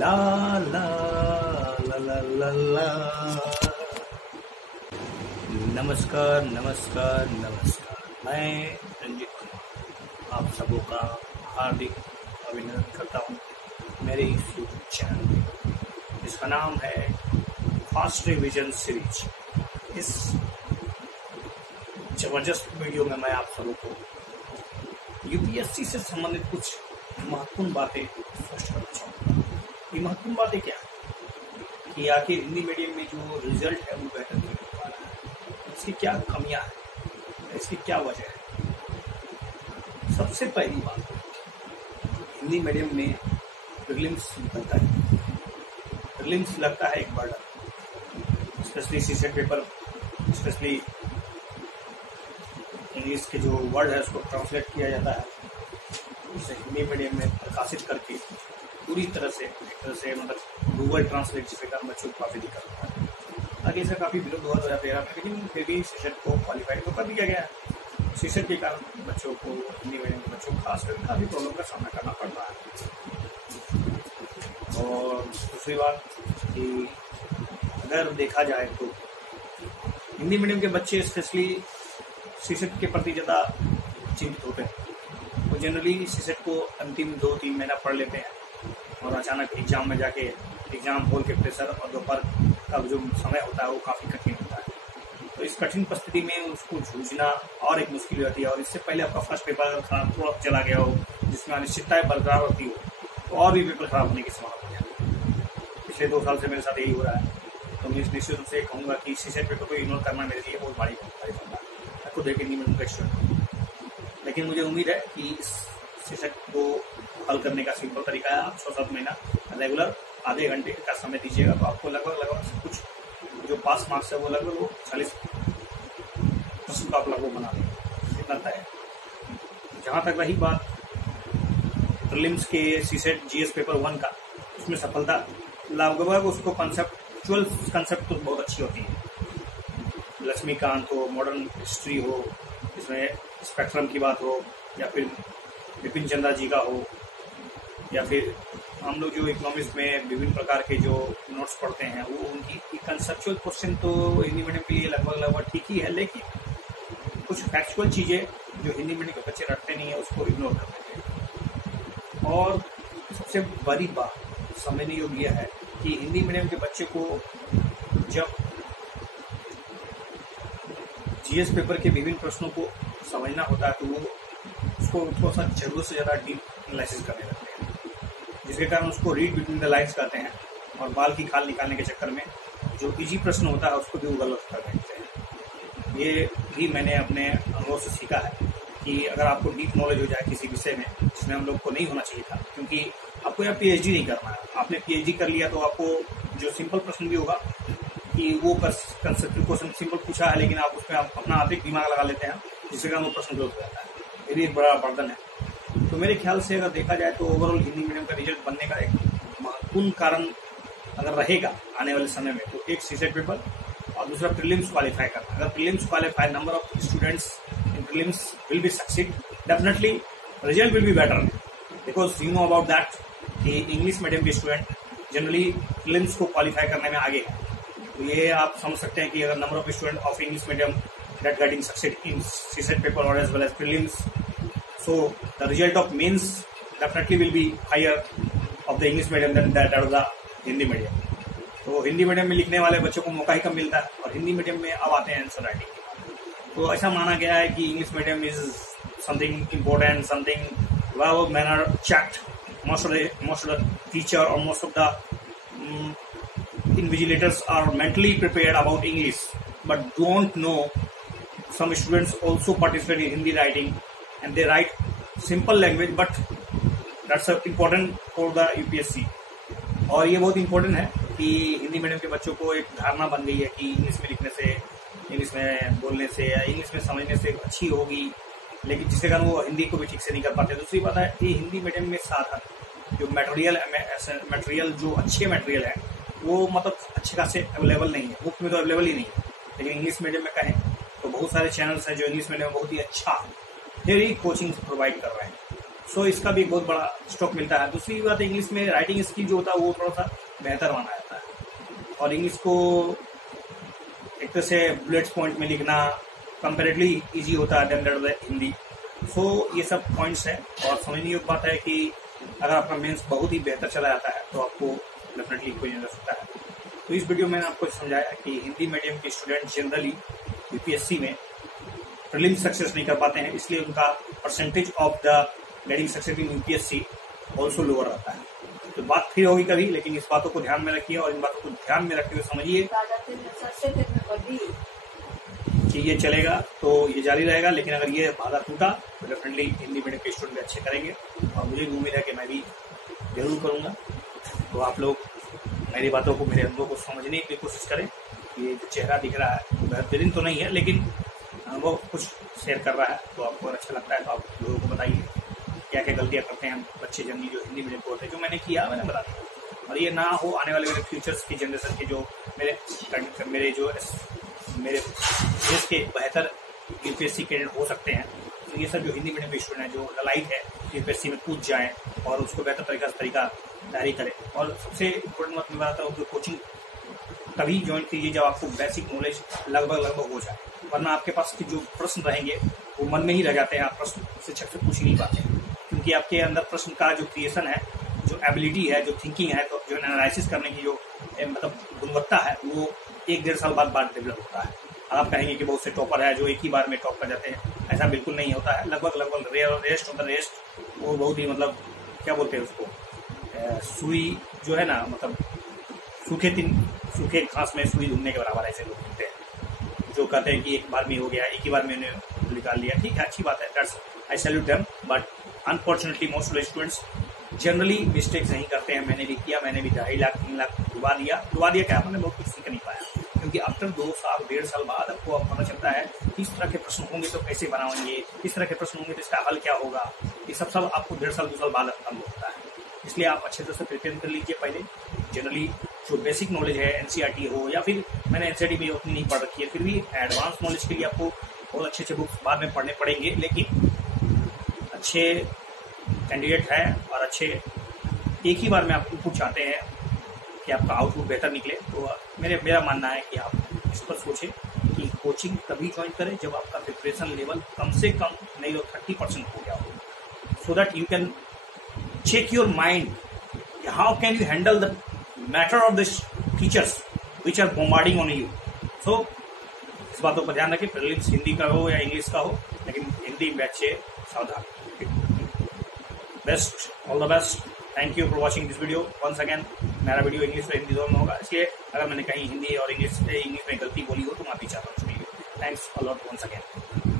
ला ला ला ला ला ला। नमस्कार नमस्कार नमस्कार, मैं रंजित कुमार आप सबों का हार्दिक अभिनंदन करता हूँ मेरे इस यूट्यूब चैनल में, जिसका नाम है फास्ट रिवीजन सीरीज। इस जबरदस्त वीडियो में मैं आप सबों को यूपीएससी से संबंधित कुछ महत्वपूर्ण बातें स्पष्ट करना चाहूँगा। ये महत्वपूर्ण बातें क्या है कि आखिर हिंदी मीडियम में जो रिजल्ट है वो बेहतर नहीं हो पा रहा है, इसकी क्या कमियां हैं, इसकी क्या वजह है। सबसे पहली बात, हिंदी मीडियम में प्रीलिम्स निकलता है, प्रीलिम्स लगता है एक burden, specially CSAT paper, specially English के जो वर्ड है उसको ट्रांसलेट किया जाता है, उसे हिंदी मीडियम में प्रकाशित करके पूरी तरह से मतलब गूगल ट्रांसलेट जिसके कारण बच्चों को काफ़ी दिक्कत होता है। आगे से काफ़ी विरोध हुआ 2013 में, लेकिन फिर भी सीसेट को क्वालिफाई तो कर दिया गया है। सीसेट के कारण बच्चों को, हिंदी मीडियम के बच्चों को खासकर काफ़ी प्रॉब्लम का सामना करना पड़ रहा है। और दूसरी बात कि अगर देखा जाए तो हिंदी मीडियम के बच्चे स्पेशली सीसेट के प्रति ज़्यादा चिंतित होते हैं। वो जनरली सीसेट को अंतिम 2-3 महीना पढ़ लेते हैं और अचानक एग्जाम में जाके एग्जाम हॉल के प्रेशर और दोपहर का जो समय होता है वो काफ़ी कठिन होता है। तो इस कठिन परिस्थिति में उसको जूझना और एक मुश्किल होती है। और इससे पहले आपका फर्स्ट पेपर खराब थोड़ा चला गया हो, जिसमें अनिश्चितताएं बरकरार होती हो, तो और भी पेपर खराब होने की संभावना हो जाती है। पिछले 2 साल से मेरे साथ यही हो रहा है। तो मैं निश्चित रूप से कहूँगा कि सीसेट पेपर को इग्नोर करना मेरे लिए बहुत बड़ी बात है। खुद एक हिंदी मीडियम का स्टूडेंट, लेकिन मुझे उम्मीद है कि इस सीसेट को हल करने का सिंपल तरीका है। आप 6-7 महीना रेगुलर आधे घंटे का समय दीजिएगा, तो आपको लगभग कुछ जो पास मार्क्स है वो लगभग 40% का आप लगभग बना देंगे, इतना तय है। जहाँ तक रही बात प्रीलिम्स के सीसेट जीएस पेपर 1 का, उसमें सफलता लगभग उसको कंसेप्चुअल कंसेप्ट तो बहुत अच्छी होती है। लक्ष्मीकांत हो, मॉडर्न हिस्ट्री हो, इसमें स्पेक्ट्रम की बात हो, या फिर विपिन चंद्रा जी का हो, या फिर हम लोग जो इकोनॉमिक्स में विभिन्न प्रकार के जो नोट्स पढ़ते हैं, वो उनकी कंसेप्चुअल क्वेश्चन तो हिंदी मीडियम के लिए लगभग ठीक ही है, लेकिन कुछ फैक्चुअल चीज़ें जो हिंदी मीडियम के बच्चे रखते नहीं है उसको इग्नोर कर देते हैं। और सबसे बड़ी बात समझने योग्य है कि हिंदी मीडियम के बच्चे को जब जीएस पेपर के विभिन्न प्रश्नों को समझना होता है तो वो उसको थोड़ा सा जरूरत से ज़्यादा डीप एनालिसिस करने लगते हैं, जिसके कारण उसको रीड बिटवीन द लाइन्स करते हैं और बाल की खाल निकालने के चक्कर में जो इजी प्रश्न होता है उसको भी वो गलत कर देते हैं। ये भी मैंने अपने अनुभव से सीखा है कि अगर आपको डीप नॉलेज हो जाए किसी विषय में, जिसमें हम लोग को नहीं होना चाहिए था, क्योंकि आपको यहाँ पीएचडी नहीं करना है। आपने पीएचडी कर लिया तो आपको जो सिंपल प्रश्न भी होगा कि वो कंसेप्चुअल क्वेश्चन सिंपल पूछा है, लेकिन आप उसमें अपना अधिक दिमाग लगा लेते हैं, जिससे कारण वो प्रश्न गलत हो जाता है। ये भी एक बड़ा बर्डन है। तो मेरे ख्याल से अगर देखा जाए तो ओवरऑल हिंदी मीडियम का रिजल्ट बनने का एक महत्वपूर्ण कारण अगर रहेगा आने वाले समय में, तो एक सीसेट पेपर और दूसरा प्रीलिम्स क्वालिफाई करना। अगर prelims qualify, number of students in prelims will be succeed, definitely result will be better, because you know about that कि इंग्लिश मीडियम के स्टूडेंट जनरली प्रीलिम्स को क्वालिफाई करने में आगे है। तो ये आप समझ सकते हैं कि अगर number of student of English medium that getting succeed in CSET paper or as well as prelims, so the result of mains definitely will be higher of the English medium than that of the Hindi medium. तो Hindi medium में लिखने वाले बच्चों को मौका ही कम मिलता है और हिंदी मीडियम में अब आते हैं आंसर राइटिंग। तो ऐसा माना गया है कि English medium is something important, something well manner checked. Most of the teacher or most of the invigilators are mentally prepared about English, but don't know. Some students also participate in Hindi writing and they write simple language, but that's important for the UPSC. और ये बहुत important है कि Hindi medium के बच्चों को एक धारणा बन गई है कि इंग्लिश में लिखने से, इंग्लिश में बोलने से या इंग्लिश में समझने से अच्छी होगी, लेकिन जिसके कारण वो हिंदी को भी ठीक से नहीं कर पाते। दूसरी बात है कि हिंदी मीडियम में साधन जो मटेरियल जो अच्छे मटेरियल है वो मतलब अच्छे खासे अवेलेबल नहीं है, बुक में तो अवेलेबल ही नहीं है। लेकिन इंग्लिश मीडियम में कहें तो बहुत सारे चैनल्स हैं जो इंग्लिश मीडियम में बहुत ही अच्छा फ्री कोचिंग प्रोवाइड कर रहे हैं। सो इसका भी एक बहुत बड़ा स्टॉक मिलता है। दूसरी बात, इंग्लिश में राइटिंग स्किल जो होता है वो थोड़ा सा बेहतर माना जाता है, और इंग्लिश को एक तरह से बुलेट्स पॉइंट में लिखना कंपेरेटिवली इजी होता है देन हिंदी। सो ये सब पॉइंट्स हैं, और समझने योग्य बात है कि अगर आपका मेंस बहुत ही बेहतर चला जाता है तो आपको डेफिनेटली कोई नहीं कर सकता है। तो इस वीडियो में मैंने आपको समझाया कि हिंदी मीडियम के स्टूडेंट जनरली यूपीएससी में प्रीलिम सक्सेस नहीं कर पाते हैं, इसलिए उनका percentage of the getting success in UPSC also lower रहता है। तो बात फिर होगी कभी, लेकिन इस बातों को ध्यान में रखिए और इन बातों को ध्यान में रखते हुए समझिए कि ये चलेगा तो ये जारी रहेगा, लेकिन अगर ये बाधा टूटा तो डेफिनेटली हिंदी मीडियम के स्टूडेंट अच्छे करेंगे, और मुझे भी उम्मीद है कि मैं भी जरूर करूँगा। तो आप लोग मेरी बातों को, मेरे अनुभव को समझने की कोशिश करें। ये जो चेहरा दिख रहा है बेहतरीन तो नहीं है, लेकिन वो कुछ शेयर कर रहा है, तो आपको अच्छा लगता है तो आप लोगों को बताइए क्या क्या गलतियाँ करते हैं हम बच्चे जनरली जो हिंदी मीडियम को होते हैं। जो मैंने किया मैंने बता दिया, और ये ना हो आने वाले मेरे फ्यूचर्स की जनरेशन के जो मेरे देश के बेहतर यूपीएससी कैडेट हो सकते हैं। तो ये सब जो हिंदी मीडियम के स्टूडेंट हैं जो लाइक है यूपीएससी में कूद जाएं और उसको बेहतर तरीका तैयारी करें। और सबसे इम्पोर्टेंट बात मैं बताता हूँ कि कोचिंग तभी ज्वाइन कीजिए जब आपको बेसिक नॉलेज लगभग हो जाए, वरना आपके पास के जो प्रश्न रहेंगे वो मन में ही रह जाते हैं, आप प्रश्न शिक्षक से पूछ ही नहीं पाते, क्योंकि आपके अंदर प्रश्न का जो क्रिएशन है, जो एबिलिटी है, जो थिंकिंग है, तो जो एनालिसिस करने की जो मतलब गुणवत्ता है, वो 1-1.5 साल बाद डेवलप होता है। आप कहेंगे कि बहुत से टॉपर है जो एक ही बार में टॉप कर जाते हैं, ऐसा बिल्कुल नहीं होता है। लगभग रेस्ट ऑफ द रेस्ट वो बहुत ही मतलब क्या बोलते हैं उसको, सुई जो है ना, मतलब सूखे घास में सुई ढूंढने के बराबर ऐसे लोग होते हैं जो कहते हैं कि एक बार में हो गया, एक ही बार में उन्हें निकाल लिया। ठीक है, अच्छी बात है, that's I salute them, but unfortunately most of the students generally mistakes नहीं करते हैं। मैंने भी किया, मैंने भी 2.5 लाख 3 लाख डुबा दिया क्या, मैंने बहुत कुछ सीख नहीं पाया, क्योंकि आफ्टर 2 साल 1.5 साल बाद आपको अब पता चलता है किस तरह के प्रश्न होंगे तो कैसे बनाएंगे, किस तरह के प्रश्न होंगे तो इसका हल क्या होगा। ये सब आपको 1.5 साल 2 साल बाद अनुभव होता है। इसलिए आप अच्छे तरह से प्रिपेयर कर लीजिए पहले। जनरली जो बेसिक नॉलेज है एनसीईआरटी हो, या फिर मैंने एनसीईआरटी में उतनी नहीं पढ़ रखी है, फिर भी एडवांस नॉलेज के लिए आपको बहुत अच्छे बुक्स बाद में पढ़ने पड़ेंगे, लेकिन अच्छे कैंडिडेट है और अच्छे एक ही बार में आप इनपुट चाहते हैं कि आपका आउटपुट बेहतर निकले, तो मेरा मानना है कि आप इस पर सोचें कि कोचिंग तभी ज्वाइन करें जब आपका प्रिपरेशन लेवल कम से कम नहीं तो 30% हो गया हो, so that you can check your mind how can you handle the matter of the teachers which are bombarding on you. So इस बातों पर ध्यान रखें, प्रीलिम्स हिंदी का हो या इंग्लिश का हो, लेकिन हिंदी में अच्छे सावधान। Best, all the best, thank you for watching this video once again. मेरा वीडियो इंग्लिश और हिंदी दोनों में होगा, इसलिए अगर मैंने कहीं हिंदी और इंग्लिश में गलती बोली हो तो माफी चाहता हूँ। Thanks a lot once again.